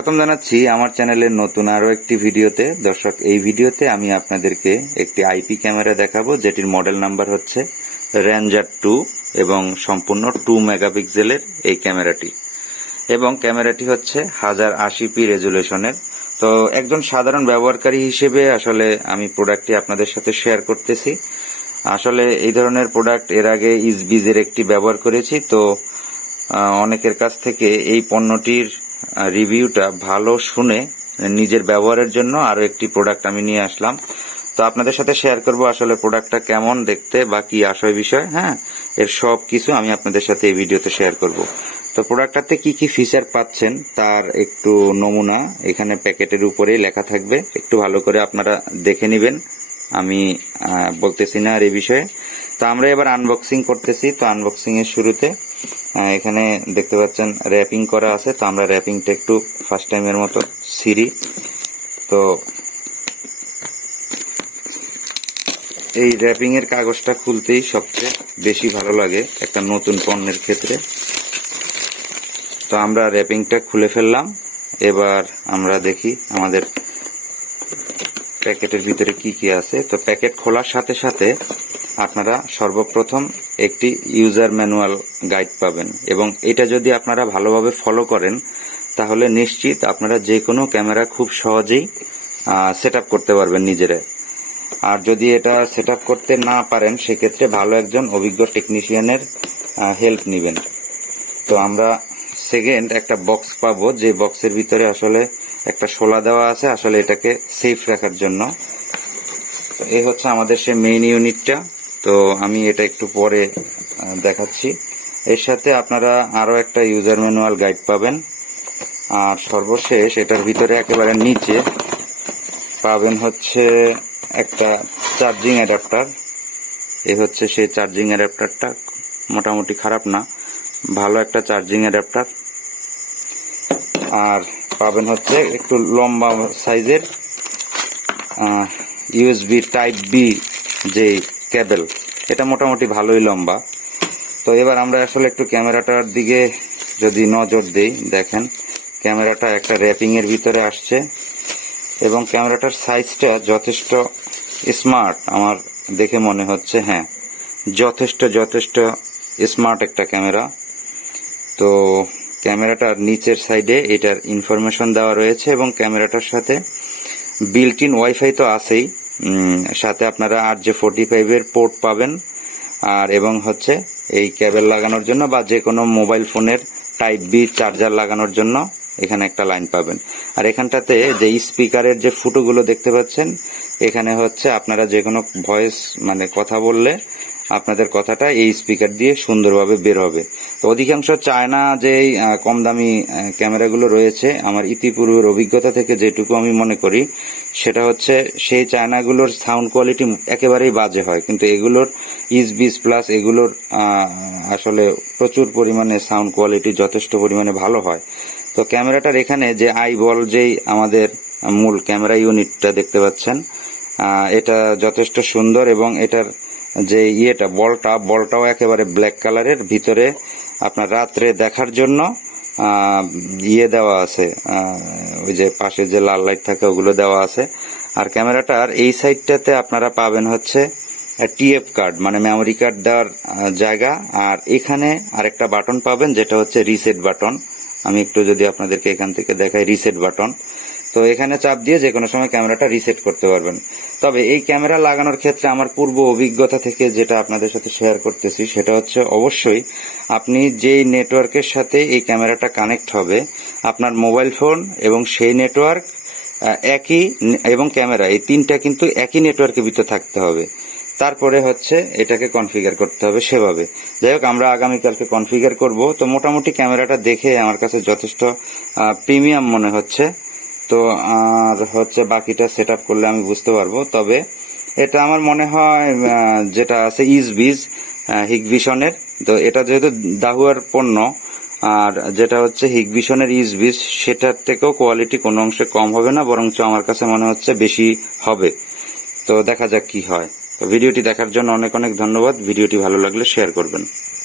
স্বাগতম জানাচ্ছি আমার চ্যানেলের নতুন আরও একটি ভিডিওতে। দর্শক, এই ভিডিওতে আমি আপনাদেরকে একটি আইপি ক্যামেরা দেখাবো, যেটির মডেল নাম্বার হচ্ছে র্যাঞ্জার টু এবং সম্পূর্ণ টু মেগাপিক্সেলের এই ক্যামেরাটি। এবং ক্যামেরাটি হচ্ছে হাজার আশি পি রেজুলেশনের। তো একজন সাধারণ ব্যবহারকারী হিসেবে আসলে আমি প্রোডাক্টটি আপনাদের সাথে শেয়ার করতেছি। আসলে এই ধরনের প্রোডাক্টের আগে ইসবিজের একটি ব্যবহার করেছি, তো অনেকের কাছ থেকে এই পণ্যটির রিভিউটা ভালো শুনে নিজের ব্যবহারের জন্য আরও একটি প্রোডাক্ট আমি নিয়ে আসলাম। তো আপনাদের সাথে শেয়ার করব আসলে প্রোডাক্টটা কেমন দেখতে বা কি আসয় বিষয় হ্যাঁ? এর সব কিছু আমি আপনাদের সাথে এই ভিডিওতে শেয়ার করব। তো প্রোডাক্টটাতে কি কি ফিচার পাচ্ছেন তার একটু নমুনা এখানে প্যাকেটের উপরেই লেখা থাকবে। একটু ভালো করে আপনারা দেখে নেবেন। আমি বলতেছি না আর এই বিষয়ে। তো আমরা এবার আনবক্সিং করতেছি। তো আনবক্সিং এর শুরুতে এখানে দেখতে পাচ্ছেন র্যাপিং করা আছে। তো আমরা র্যাপিংটা একটু ফার্স্ট টাইমের মতো সিরি তো এই র্যাপিং এর কাগজটা খুলতেই সবচেয়ে বেশি ভালো লাগে একটা নতুন পণ্যের ক্ষেত্রে। তো আমরা র্যাপিংটা খুলে ফেললাম। এবার আমরা দেখি আমাদের প্যাকেটের ভিতরে কি কি আছে। তো প্যাকেট খোলার সাথে সাথে আপনারা সর্বপ্রথম একটি ইউজার ম্যানুয়াল গাইড পাবেন এবং এটা যদি আপনারা ভালোভাবে ফলো করেন, তাহলে নিশ্চিত আপনারা যে কোনো ক্যামেরা খুব সহজেই সেট করতে পারবেন নিজেরা। আর যদি এটা সেট করতে না পারেন, সেক্ষেত্রে ভালো একজন অভিজ্ঞ টেকনিশিয়ানের হেল্প নেবেন। তো আমরা সেকেন্ড একটা বক্স পাবো, যে বক্সের ভিতরে আসলে একটা শোলা দেওয়া আছে, আসলে এটাকে সেফ রাখার জন্য। এই হচ্ছে আমাদের সে মেইন ইউনিটটা। তো আমি এটা একটু পরে দেখাচ্ছি। এর সাথে আপনারা আরও একটা ইউজার ম্যানুয়াল গাইড পাবেন। আর সর্বশেষ এটার ভিতরে একেবারে নিচে পাবেন হচ্ছে একটা চার্জিং অ্যাডাপ্টার এই হচ্ছে সেই চার্জিং অ্যাডাপ্টারটা মোটামুটি খারাপ না, ভালো একটা চার্জিং অ্যাডাপ্টার আর পাবেন হচ্ছে একটু লম্বা সাইজের ইউএসবি টাইপ বি যে কেবল এটা মোটামুটি ভালোই লম্বা। তো এবার আমরা আসলে একটু ক্যামেরাটার দিকে যদি নজর দেই, দেখেন, ক্যামেরাটা একটা র্যাপিং এর ভিতরে আসছে এবং ক্যামেরাটার সাইজটা যথেষ্ট স্মার্ট, আমার দেখে মনে হচ্ছে হ্যাঁ যথেষ্ট যথেষ্ট স্মার্ট একটা ক্যামেরা। তো ক্যামেরাটার নিচের সাইডে এটার ইনফরমেশন দেওয়া রয়েছে এবং ক্যামেরাটার সাথে বিল্ট ইন ওয়াইফাই তো আছেই। সাথে আপনারা আর যে ফোর্টি ফাইভের পোর্ট পাবেন, আর এবং হচ্ছে এই কেবল লাগানোর জন্য বা যে কোনো মোবাইল ফোনের টাইপ বি চার্জার লাগানোর জন্য এখানে একটা লাইন পাবেন। আর এখানটাতে যে স্পিকারের যে ফুটোগুলো দেখতে পাচ্ছেন, এখানে হচ্ছে আপনারা যে কোনো ভয়েস মানে কথা বললে আপনাদের কথাটা এই স্পিকার দিয়ে সুন্দরভাবে বের হবে। তো অধিকাংশ চায়না যে কম দামি ক্যামেরাগুলো রয়েছে, আমার ইতিপূর্বের অভিজ্ঞতা থেকে যেটুকু আমি মনে করি, সেটা হচ্ছে সেই চায়নাগুলোর সাউন্ড কোয়ালিটি একেবারেই বাজে হয়। কিন্তু এগুলোর ইস বিস প্লাস এগুলোর আসলে প্রচুর পরিমাণে সাউন্ড কোয়ালিটি যথেষ্ট পরিমাণে ভালো হয়। তো ক্যামেরাটার এখানে যে আই বল যেই আমাদের মূল ক্যামেরা ইউনিটটা দেখতে পাচ্ছেন এটা যথেষ্ট সুন্দর এবং এটার যে ইয়েটা, বলটা, বলটাও একেবারে ব্ল্যাক কালারের ভিতরে আপনার রাত্রে দেখার জন্য ইয়ে দেওয়া আছে ওই যে পাশে যে লাল লাইট থাকে, ওগুলো দেওয়া আছে। আর ক্যামেরাটার এই সাইডটাতে আপনারা পাবেন হচ্ছে টিএফ কার্ড মানে মেমোরি কার্ড দেওয়ার জায়গা। আর এখানে আরেকটা বাটন পাবেন, যেটা হচ্ছে রিসেট বাটন আমি একটু যদি আপনাদেরকে এখান থেকে দেখাই রিসেট বাটন তো এখানে চাপ দিয়ে যে কোনো সময় ক্যামেরাটা রিসেট করতে পারবেন। তবে এই ক্যামেরা লাগানোর ক্ষেত্রে আমার পূর্ব অভিজ্ঞতা থেকে যেটা আপনাদের সাথে শেয়ার করতেছি, সেটা হচ্ছে অবশ্যই আপনি যেই নেটওয়ার্কের সাথে এই ক্যামেরাটা কানেক্ট হবে, আপনার মোবাইল ফোন এবং সেই নেটওয়ার্ক একই এবং ক্যামেরা, এই তিনটা কিন্তু একই নেটওয়ার্কের ভিতরে থাকতে হবে। তারপরে হচ্ছে এটাকে কনফিগার করতে হবে সেভাবে। যাই হোক, আমরা আগামীকালকে কনফিগার করব। তো মোটামুটি ক্যামেরাটা দেখে আমার কাছে যথেষ্ট প্রিমিয়াম মনে হচ্ছে। তো আর হচ্ছে বাকিটা সেট করলে আমি বুঝতে পারব। তবে এটা আমার মনে হয় যেটা আছে ইজ বিজ হিগভিশনের। তো এটা যেহেতু দাহুয়ার পণ্য, আর যেটা হচ্ছে হিগভিশনের ইজ বিজ সেটার থেকেও কোয়ালিটি কোনো অংশে কম হবে না, বরঞ্চ আমার কাছে মনে হচ্ছে বেশি হবে। তো দেখা যাক কি হয়। তো ভিডিওটি দেখার জন্য অনেক অনেক ধন্যবাদ। ভিডিওটি ভালো লাগলে শেয়ার করবেন।